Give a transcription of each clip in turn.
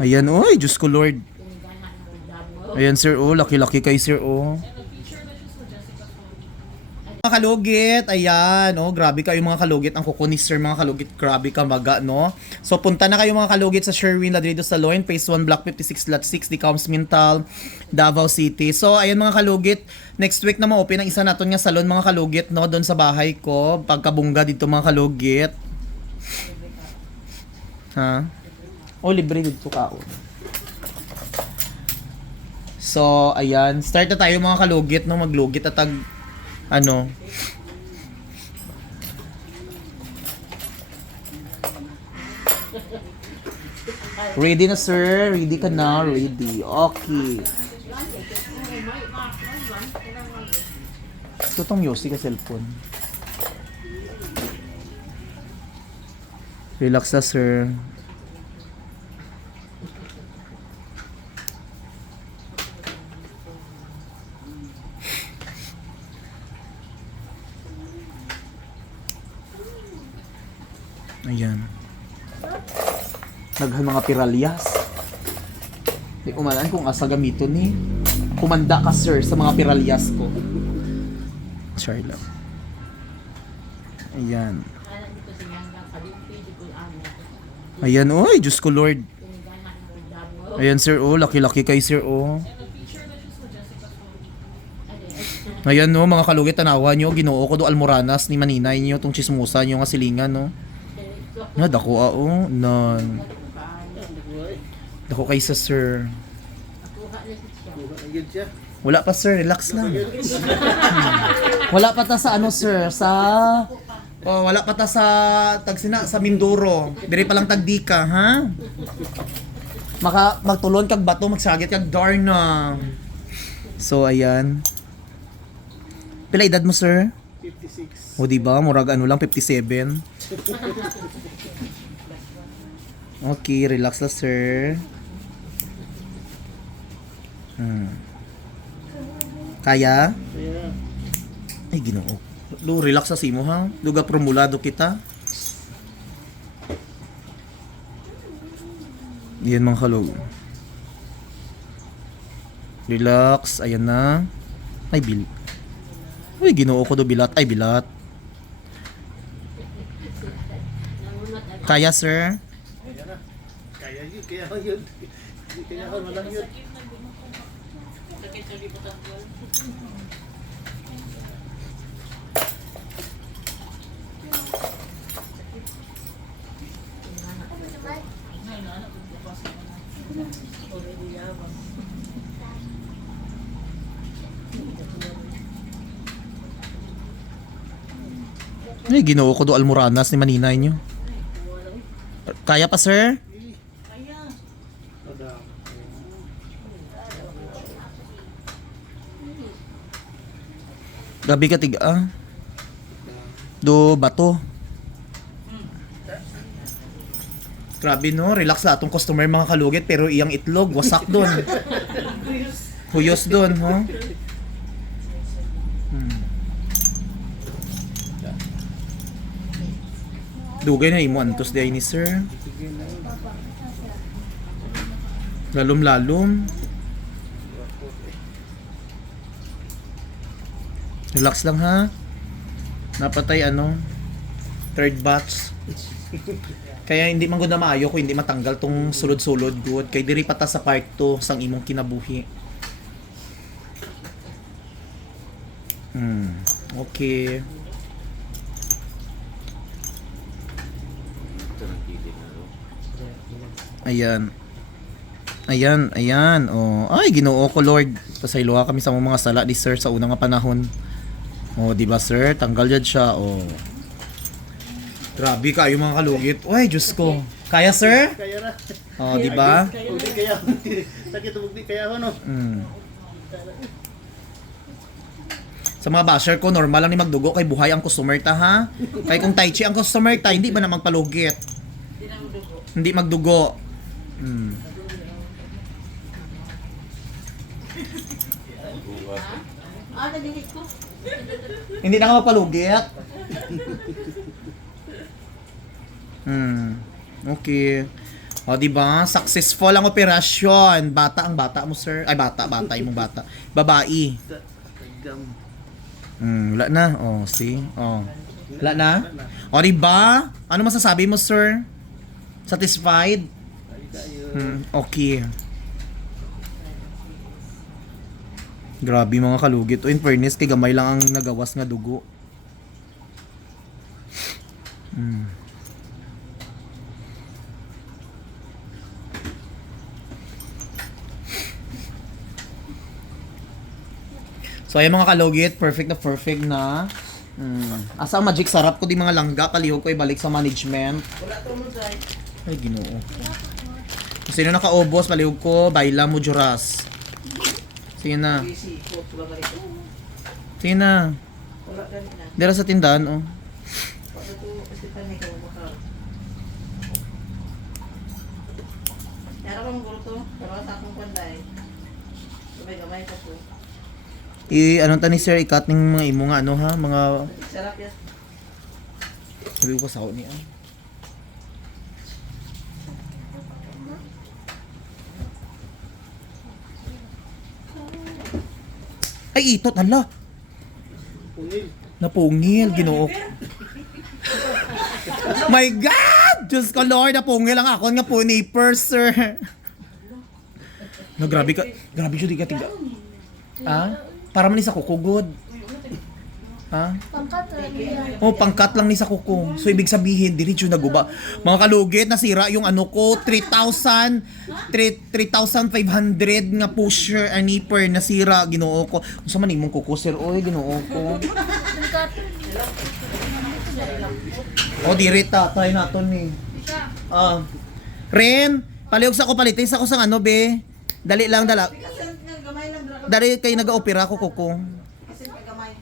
Ayan, oy, Diyos ko Lord. Ayan, sir, oh, laki-laki kay sir, oh. Mga kalugit, ayan, oh, grabe kayo mga kalugit. Ang kuko ni sir, mga kalugit, grabe ka maga, no? So, punta na kayo mga kalugit sa Sherwin Ladrido Saloon, Phase 1, Block 56, Lot 6, Decoms Mintal, Davao City. So, ayan mga kalugit, next week na ma-open ang isa naton nga salon mga kalugit, no? Doon sa bahay ko, pagkabungga dito mga kalugit. Ha? O, libre dito ka. oh. So, ayan. Start na tayo mga kalugit, no? Maglugit at tag, ano. Ready na, sir? Ready ka na? Ready. Okay. Ito tong Yossi ka cellphone. Relax na, sir. Ayan. Naghan mga piralyas. Di umalan kung asa gamiton ni. Kumanda ka sir sa mga piralyas ko. Sorry lang. Ayan. Ayan, oy, Diyos ko Lord. Ayan sir, oh, laki-laki kay sir, oh. Ayan no, mga kalugit, tanawa nyo, ginoo ko do almoranas ni maninay nyo, tong chismusa nyo nga silingan, no. Na, dako ah, oh, nan. Dako kay sa sir. Wala pa sir, relax lang. wala pa ta sa ano sir, sa Oh, wala pa ta sa tagsina sa Mindoro. Diri pa lang tagdika, ha? Maka magtulon kag bato, magsagit kag Darna. So ayan. Pila edad mo, sir? 56. O di ba, murag ano lang 57. Okay, relax lang, sir. Hmm. Kaya? Kaya, Ay, ginoo. Lo, relax sa simo ha. Luga promulado kita. Yan mga kalog. Relax. Ayan na. Ay, bil. Uy, ginoo ko do bilat. Ay, bilat. Kaya, sir? Kaya na. Kaya yun, kaya yun. Kaya yun, walang yun. Ay, ginoo ko do almoranas ni maninay nyo. Kaya pa, sir? Gabi ka tiga. ah. Do bato. Grabe no, relax la atong customer mga kalugit pero iyang itlog wasak doon. Huyos doon, ho. Hmm. Dugay na imo antos di ni sir. Na. Lalom-lalom. Relax lang ha. Napatay ano, third batch. Kaya hindi man gud na maayo kung hindi matanggal tong sulod-sulod good. Kay diri pata sa part 2 sang imong kinabuhi. Hmm. Okay. Ayan. Ayan, ayan. Oh, ay Ginoo ko Lord. Pasayloha kami sa mga sala di sir sa unang nga panahon. Oh, di ba sir? Tanggal jud siya. Oh. Grabe kayo mga kalugit. Uy, Diyos ko. Kaya sir? Kaya na. Oh, di ba? Hindi kaya. Sakit hindi kaya ho, no? Mm. Sa mga basher ko, normal lang ni magdugo kay buhay ang customer ta ha. Kay kung tai chi ang customer ta, hindi ba na magpalugit? Hindi magdugo. Mm. Ah, ko. Hindi na ka magpalugit. Hmm. Okay. O, di ba? Successful ang operasyon. Bata ang bata mo, sir. Ay, bata, bata. Yung bata. Babae. Hmm, wala na. Oh, see? Oh. Wala na? O, di ba? Ano masasabi mo, sir? Satisfied? Hmm, okay. Grabe mga kalugit. O, in fairness, kay gamay lang ang nagawas nga dugo. Hmm. So ayan mga kalugit, perfect na perfect na. Hmm. Asa ang magic sarap ko di mga langga, kalihog ko ibalik sa management. Wala to mo. Ay, ginoo. Sino nakaubos, palihog ko, baila mo juras. Sige na. Sige na. Dira sa tindahan, oh. I, ano ta ni sir, ikat ng mga imo nga, ano ha, mga, Sarap yan. sabi ko sa niya. Ay, itot, hala. Napungil, ginoo. My God! Diyos ko, Lord, napungil ang ako nga po ni sir. No, grabe ka. Grabe siya, di ka tiga. Ha? Para man sa kukugod. Ha? Oh, pangkat lang ni sa kuko. So, ibig sabihin, diretso naguba. Mga kalugit, nasira yung ano ko, 3,000, 3 3,500 nga pusher, a nipper, nasira, ginoo ko. Sa man imong kuko, sir, oy, ginoo ko. O, diri ta, try naton ni. Ah. Ren, palihog sa ko palitin sa ko sang ano be. Dali lang dala. Lang. Dali kay nag-opera ko kuko. Kasi ang gamay.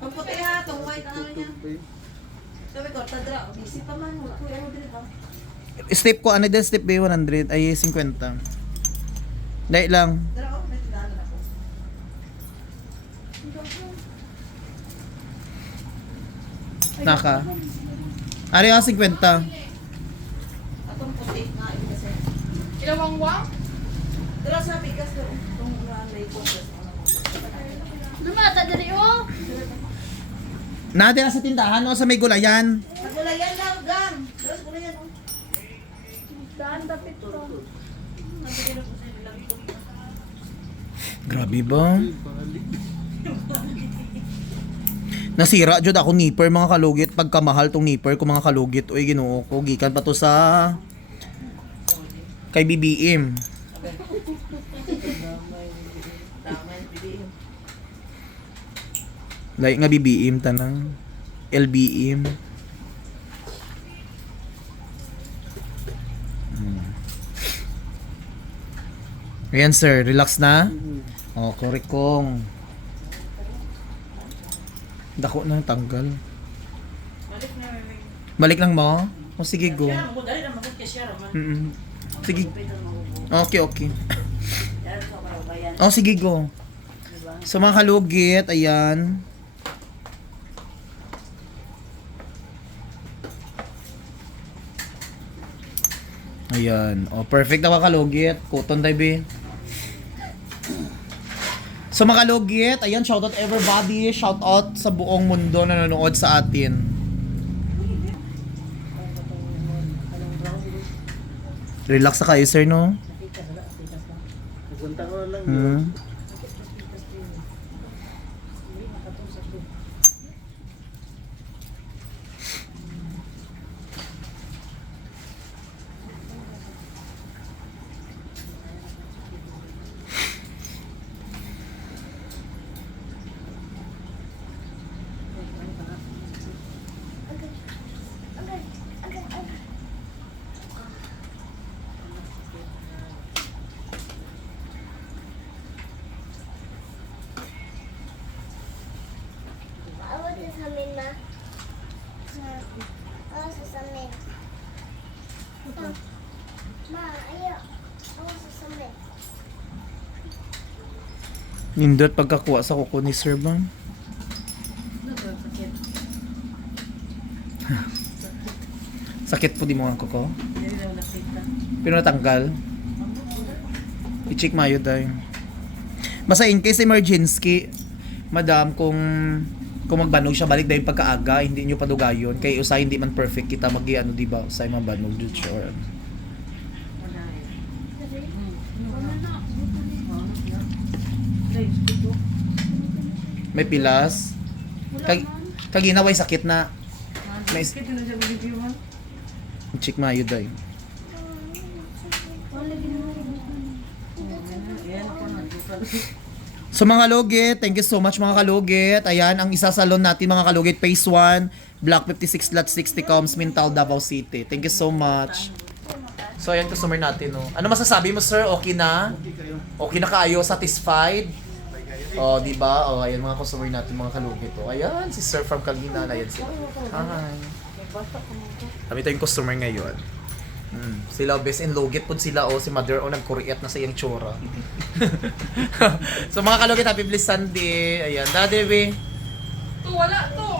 Ang puti ha, itong white ano niya. Sabi ko, tadra, busy pa man. Wala ko ano din ba? Step ko ano din step be 100 ay 50. Dali lang. Na. Naka. Ari ah 50. Atong puti nga yun kasi. Ilawangwang? Dra sa bigas ko. Itong uh, may bigas. Lumata dali oh. Na dira sa tindahan o sa may gulayan. Sa gulayan. oh. Daan tapit to. Grabe ba? Nasira jud ako nipper mga kalugit pagkamahal tong nipper ko mga kalugit oy Ginoo ko gikan pa to sa kay BBM. Like nga BBM tanang LBM. Ayan sir, relax na. Oh, korek kong. Dako na tanggal. Balik na. Balik lang mo? O sige go. Siya, mo dali na magod kay siya raman. Mm Sige. Okay, okay. Yan? Oh, sige go. Sa mga kalugit, ayan. Ayan. Oh, perfect na kalugit. Cotton dive So mga kalugit, ayan, shout out everybody. Shout out sa buong mundo na nanonood sa atin. Relax na kayo, sir, no? Hmm. Ako sa samin ma. Ako sa samin. Ma, ayo. Ako sa samin. Nindot pagkakuha sa kuko ni Sir Bam. Sakit po di mo ang kuko? Pero natanggal. I-check mayo tayo. Basta in case emergency, madam, kung kung magbanog siya, balik dahil pagkaaga, hindi nyo padugayon. Kaya usay hindi man perfect kita mag ano, di ba? Usay man banog dito siya. or ano. May pilas. Kag kaginaway sakit na. May check mayo daw. So mga kalugit, thank you so much mga kalugit. Ayan, ang isa salon natin mga kalugit, phase 1, Block 56, Lot 60, Coms, Mintal, Davao City. Thank you so much. So ayan, customer natin, no. Ano masasabi mo, sir? Okay na? Okay kayo. Okay na kayo? Satisfied? Oh, di ba? Oh, ayan mga customer natin, mga kalugit. Oh, ayan, si Sir from Kalina. Ayan sila. Hi. Kami tayong customer ngayon. Hmm. Sila best in logit po sila oh si mother oh nagkuriat na sa iyang tsura. so mga kalugit happy blessed Sunday. Ayan, daddy we. To, wala to.